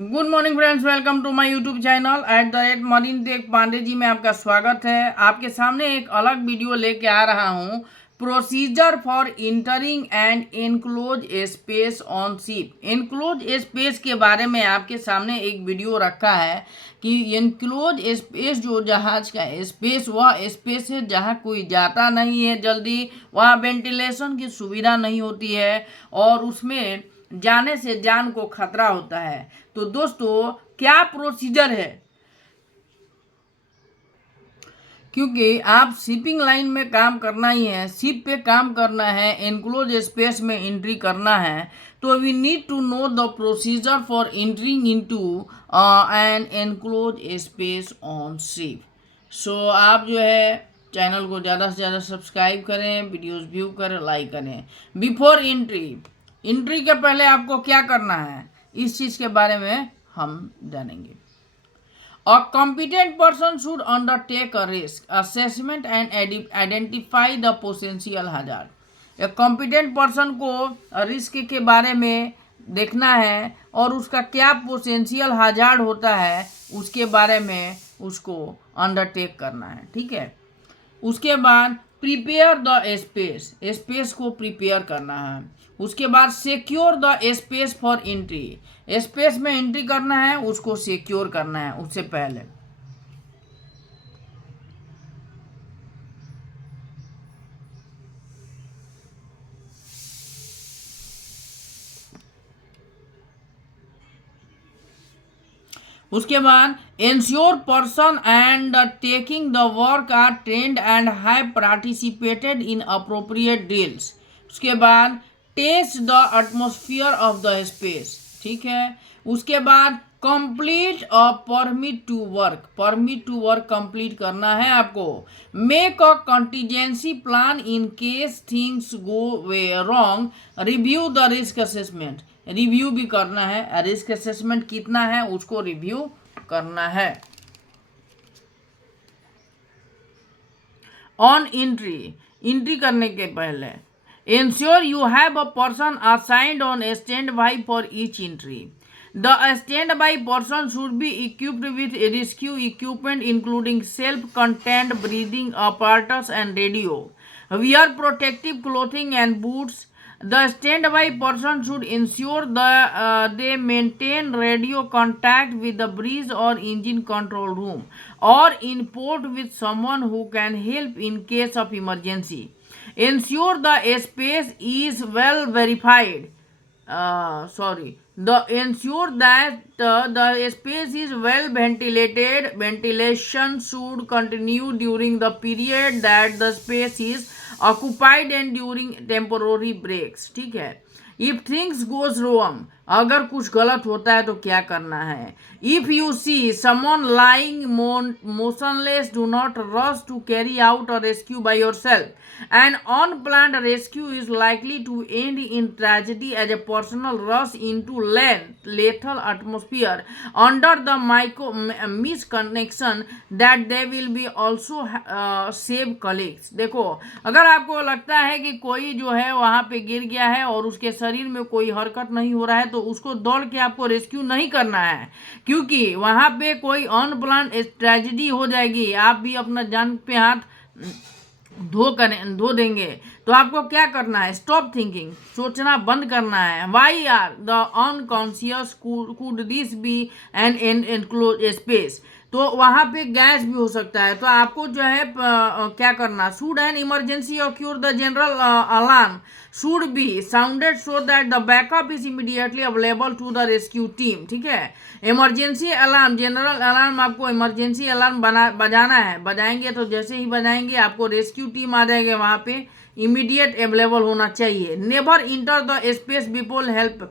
Good morning friends, welcome to my YouTube channel @marine tech Pandey ji में आपका स्वागत है। आपके सामने एक अलग वीडियो लेके आ रहा हूँ। Procedure for entering and enclose space on ship. Enclose space के बारे में आपके सामने एक वीडियो रखा है कि एनक्लोज स्पेस जो जहाज का स्पेस, वह स्पेस है जहाँ कोई जाता नहीं है जल्दी, वहाँ वेंटिलेशन की सुविधा नहीं होती है और उसमें जाने से जान को खतरा होता है। तो दोस्तों, क्या प्रोसीजर है, क्योंकि आप शिपिंग लाइन में काम करना ही है, शिप पे काम करना है, एनक्लोज स्पेस में एंट्री करना है, तो we need to know the procedure for entering into an enclose space on ship. So आप जो है चैनल को ज़्यादा से ज़्यादा सब्सक्राइब करें, वीडियोस व्यू करें, लाइक करें। बिफोर एंट्री के पहले आपको क्या करना है, इस चीज़ के बारे में हम जानेंगे। A competent person should undertake a risk assessment and identify the potential hazard. एक कॉम्पिटेंट पर्सन को रिस्क के बारे में देखना है और उसका क्या पोटेंशियल हजार्ड होता है उसके बारे में उसको अंडरटेक करना है, ठीक है। उसके बाद प्रिपेयर द स्पेस को प्रिपेयर करना है। उसके बाद secure the space for entry, space में एंट्री करना है, उसको सिक्योर करना है उससे पहले। उसके बाद ensure person and taking the work are trained and have participated in appropriate drills. उसके बाद test the atmosphere of the space, ठीक है। उसके बाद complete a permit to work complete करना है आपको। Make a contingency plan in case things go way wrong. Review the risk assessment, review भी करना है, रिस्क असेसमेंट कितना है उसको रिव्यू करना है। ऑन एंट्री करने के पहले ensure you have a person assigned on standby for each entry. The standby person should be equipped with rescue equipment including self-contained breathing apparatus and radio. Wear protective clothing and boots. The standby person should ensure they maintain radio contact with the bridge or engine control room or in port with someone who can help in case of emergency. Ensure the space is well verified. Ensure that the space is well ventilated. Ventilation should continue during the period that the space is occupied and during temporary breaks, ठीक है। If things goes wrong, अगर कुछ गलत होता है तो क्या करना है। If you see someone lying motionless, do not rush to carry out a rescue by yourself. An unplanned rescue is likely to end in tragedy as a personal rush into lethal atmosphere under the misconnection that they will be also save colleagues. देखो, अगर आपको लगता है कि कोई जो है वहाँ पे गिर गया है और उसके शरीर में कोई हरकत नहीं हो रहा है तो उसको दौड़ के आपको रेस्क्यू नहीं करना है, क्योंकि वहाँ पे कोई अनप्लान ट्रेजेडी हो जाएगी, आप भी अपना जान पे हाथ धो देंगे। तो आपको क्या करना है, स्टॉप थिंकिंग, सोचना बंद करना है। Why are the unconscious could this be an enclose space, तो वहाँ पे गैस भी हो सकता है। तो आपको जो है क्या करना, should an emergency occur the general alarm should be sounded so that the backup is immediately available to the rescue team, ठीक है। इमरजेंसी अलार्म, जनरल अलार्म, आपको इमरजेंसी अलार्म बजाना है, बजाएंगे तो जैसे ही बजाएंगे आपको रेस्क्यू टीम आ जाएगी, वहाँ पे इमीडिएट अवेलेबल होना चाहिए। Never inter the space before help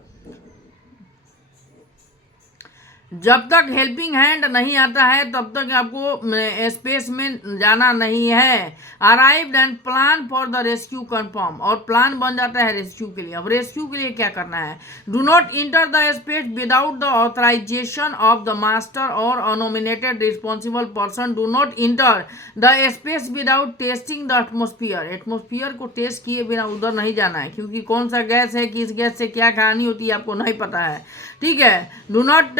जब तक हेल्पिंग हैंड नहीं आता है तब तक आपको स्पेस में जाना नहीं है। Arrived and plan for the rescue confirm, और प्लान बन जाता है रेस्क्यू के लिए। अब रेस्क्यू के लिए क्या करना है? Do not enter the space without the authorization of the master और nominated responsible person. Do not enter the space without testing the atmosphere, atmosphere को टेस्ट किए बिना उधर नहीं जाना है, क्योंकि कौन सा गैस है, किस गैस से क्या कहानी होती है आपको नहीं पता है, ठीक है। Do not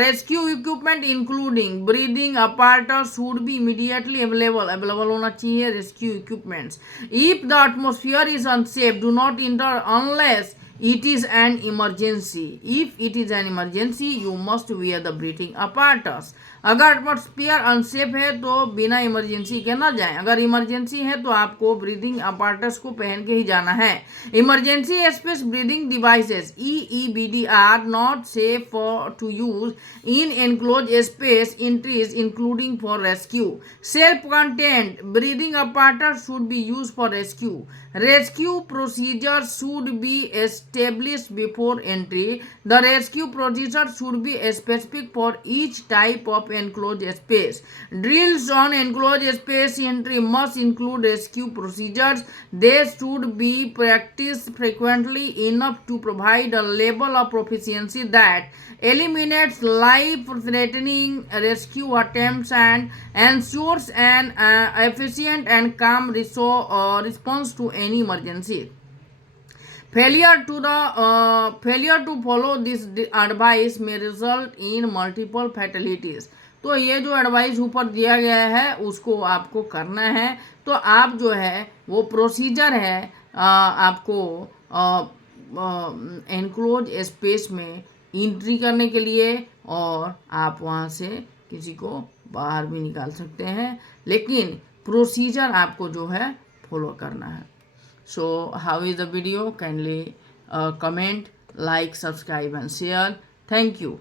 rescue equipment including breathing apparatus should be immediately available होना चाहिए rescue equipments. If the atmosphere is unsafe do not inter unless it is an emergency. If it is an emergency you must wear the breathing apparatus. अगर atmosphere unsafe है तो बिना emergency के ना जाएं, अगर इमरजेंसी है तो आपको ब्रीदिंग अपैरेटस को पहन के ही जाना है। Emergency space breathing devices EEBD are not safe for to use in enclose space entries including for rescue. Self-contained breathing apparatus should be used for rescue. Rescue procedures should be established before entry. The rescue procedure should be specific for each type of enclosed space. Drills on enclosed space entry must include rescue procedures. They should be practiced frequently enough to provide a level of proficiency that eliminates life-threatening rescue attempts and ensures an efficient and calm response to any emergency. Failure to follow this advice may result in multiple fatalities. तो ये जो advice ऊपर दिया गया है उसको आपको करना है। तो आप जो है वो प्रोसीजर है आपको एनक्लोज स्पेस में एंट्री करने के लिए, और आप वहाँ से किसी को बाहर भी निकाल सकते हैं, लेकिन प्रोसीजर आपको जो है फॉलो करना है। So how is the video? Kindly comment, like, subscribe and share. Thank you.